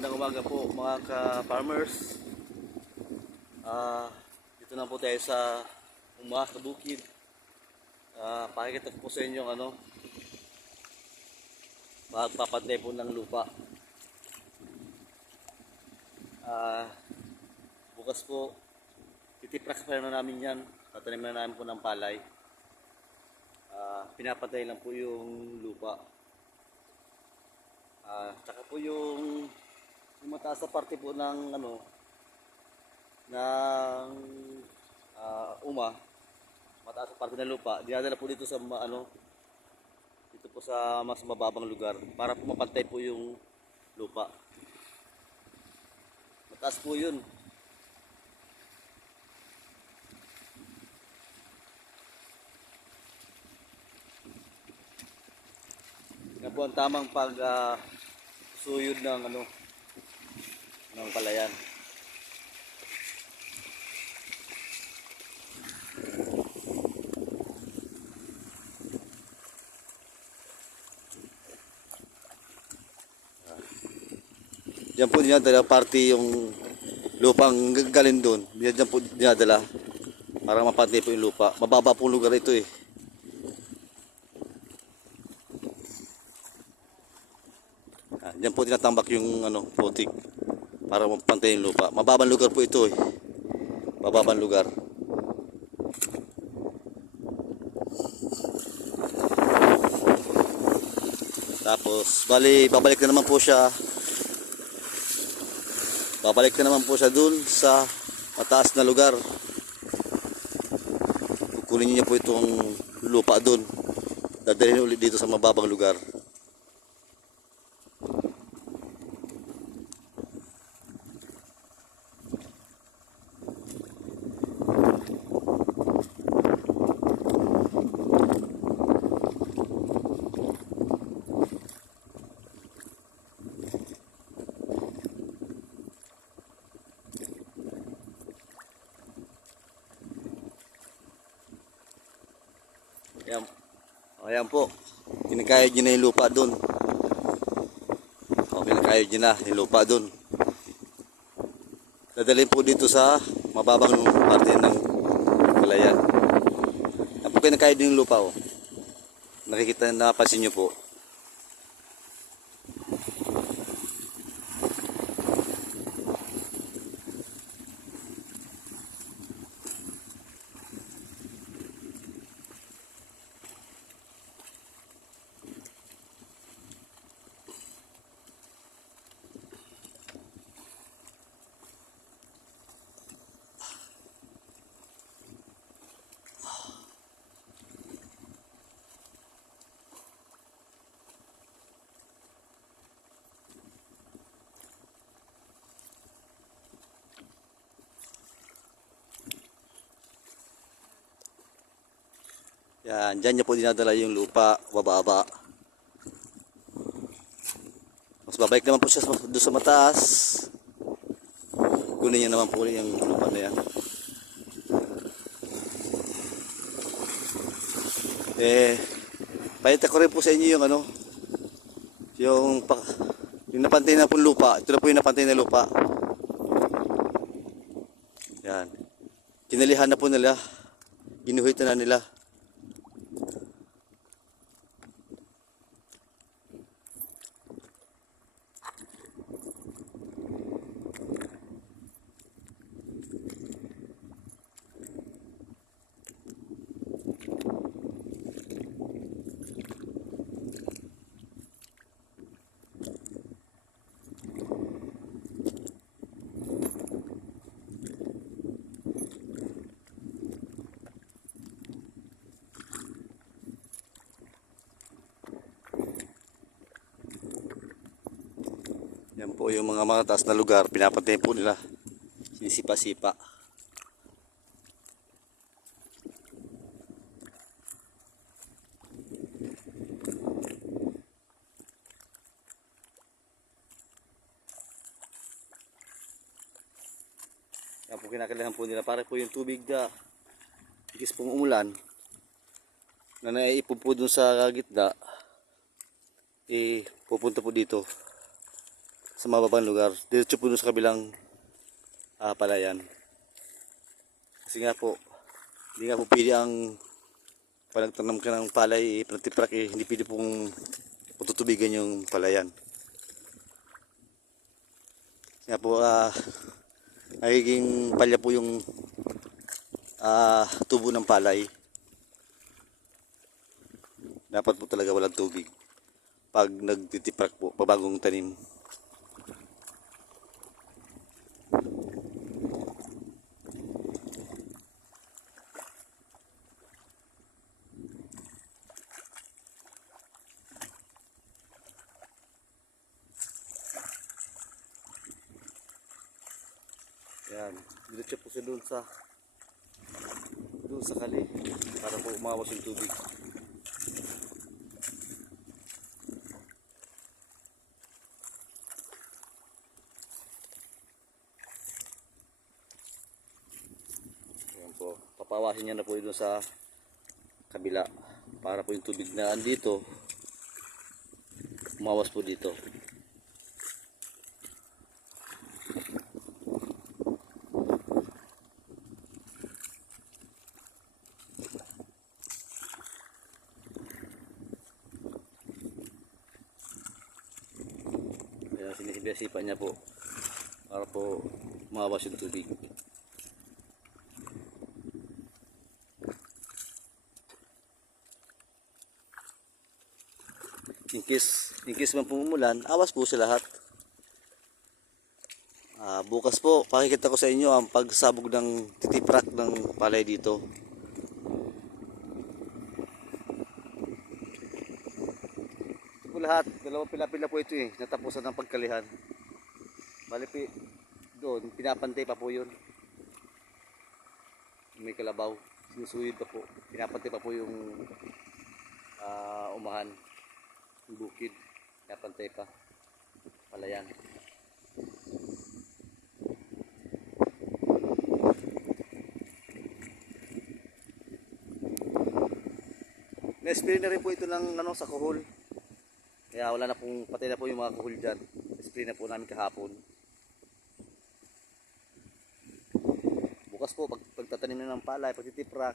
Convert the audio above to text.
magandang umaga po mga ka-farmers. Ah, dito na po tayo sa Uma, sa bukid. Ah, pakikita po sa inyo ano, magpapantay po ng lupa. Ah, bukas po, titiprak pa na namin yan. Tatanim na namin po ng palay. Ah, pinapatay lang po yung lupa. Ah, tsaka po yung, yung mataas na parte po ng ano ng ah, uma, mataas na parte ng lupa, dinadala po dito sa ano dito po sa mas mababang lugar para po mapantay po yung lupa. Mataas po yun. Yan po ang tamang pag ah, suyod ng ano ng palayan. Diyan po dinadala party yung lupang galing doon. Diyan po dinadala para mapantay po yung lupa. Mababa po lugar ito eh. Ah, Diyan po tinatambak yung ano, putik para mapantay yung lupa. Mababang lugar po ito eh. Mababang lugar. Tapos, bali, babalik na naman po siya. Babalik na naman po siya dun sa mataas na lugar. Kukunin niya po itong lupa dun. Dadalhin ulit dito sa mababang lugar. Ayan. Ayan po. Kinakayod niya na yung lupa doon. O, kinakayod niya na yung lupa doon. Dadalhin po dito sa mababang parte ng palayan. Ayan po kinakayod yung lupa o. Nakikita, napansin niyo po. Yan, dyan niya po dinadala yung lupa, bababa. Mas babalik naman po siya doon sa mataas. Kunin niya naman po yung lupa na yan. Eh, pahita ko rin po sa inyo yung ano, yung, yung napantay na po lupa. Ito na po yung napantay na lupa. Yan. Kinalihan na po nila. Ginuhit na nila. Yan po yung mga mataas na lugar, pinapantay po nila. Sinisipa-sipa. Yan po kinakailangan po nila para po yung tubig na ikis pong umulan na naiipon po dun sa gitna eh pupunta po dito sa mababang lugar. Diretso po sa kabilang ah, palayan. Kasi nga po, hindi nga po pwede ang pag nagtanam ka ng palay, eh, panagtiprak eh, hindi pwede pong tutubigan yung palayan. Kaya po, ah, nagiging palya po yung ah, tubo ng palay. Dapat po talaga walang tubig pag nagtitiprak po, pabagong tanim. Yan, diretso po siya doon sa doon sa kali para po umawas yung tubig. Yan po, papawasin niya na po doon sa kabila para po yung tubig na andito umawas po dito. Sinisipasipan niya po para po umawas yung tubig. In case, in case man pumumulan, awas po sa lahat. Ah, bukas po, pakikita ko sa inyo ang pagsabog ng titiprak ng palay dito. Po lahat, dalawang pila-pila po ito eh, natapusan ng pagkalihan. Bali pi, doon, pinapantay pa po yun. May kalabaw, sinusuyod pa po. Pinapantay pa po yung ah, umahan, yung bukid. Pinapantay pa. Palayan. Na-spray na rin po ito ng ano, sa kuhol. Kaya wala na pong, patay na po yung mga kuhol dyan. Na-spray na po namin kahapon. Bukas po, pag, pagtatanim na ng palay, pagtitiprak,